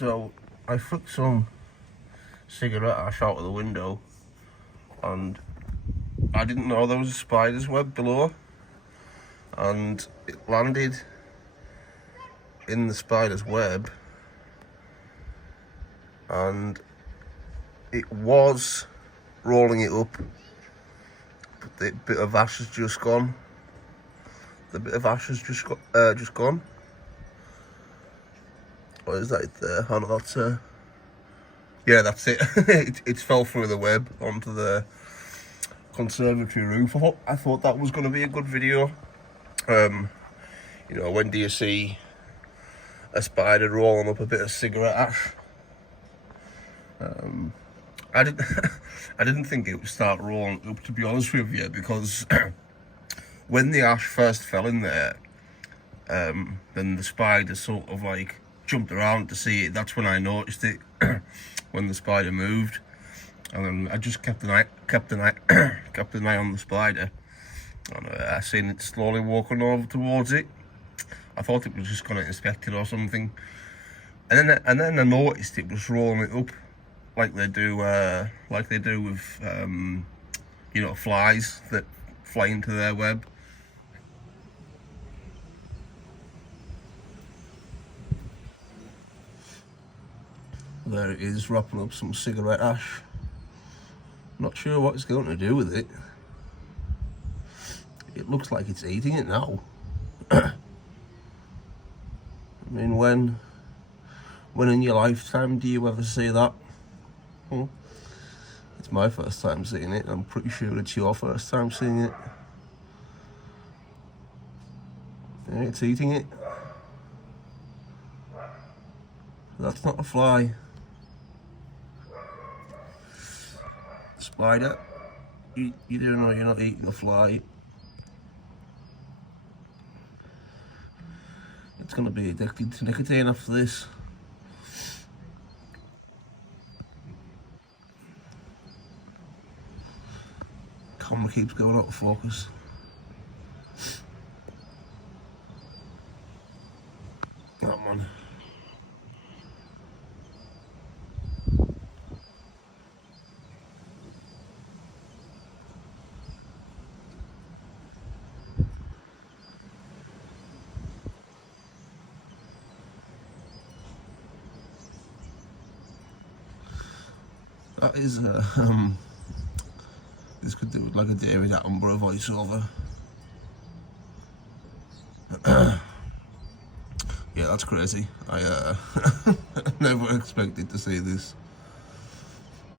So I flicked some cigarette ash out of the window and I didn't know there was a spider's web below, and it landed in the spider's web and it was rolling it up, but the bit of ash has just gone. The bit of ash has just gone. What is that there? Oh no, that's yeah, that's it. It fell through the web onto the conservatory roof. I thought that was going to be a good video. You know, when do you see a spider rolling up a bit of cigarette ash? I didn't I didn't think it would start rolling up, to be honest with you, because when the ash first fell in there, then the spider sort of like jumped around to see it. That's when I noticed it, when the spider moved, and then I just kept an eye on the spider, and I seen it slowly walking over towards it. I thought it was just going to inspect it or something, and then I noticed it was rolling it up like they do with you know, flies that fly into their web. There it is, wrapping up some cigarette ash. Not sure what it's going to do with it. It looks like it's eating it now. I mean, when in your lifetime do you ever see that? It's my first time seeing it. I'm pretty sure it's your first time seeing it. Yeah, it's eating it. That's not a fly. Spider, you do know you're not eating a fly. It's going to be addicted to nicotine after this. Camera keeps going out of focus. That one. That is this could do with like a David Attenborough voiceover. Yeah, that's crazy. I never expected to see this.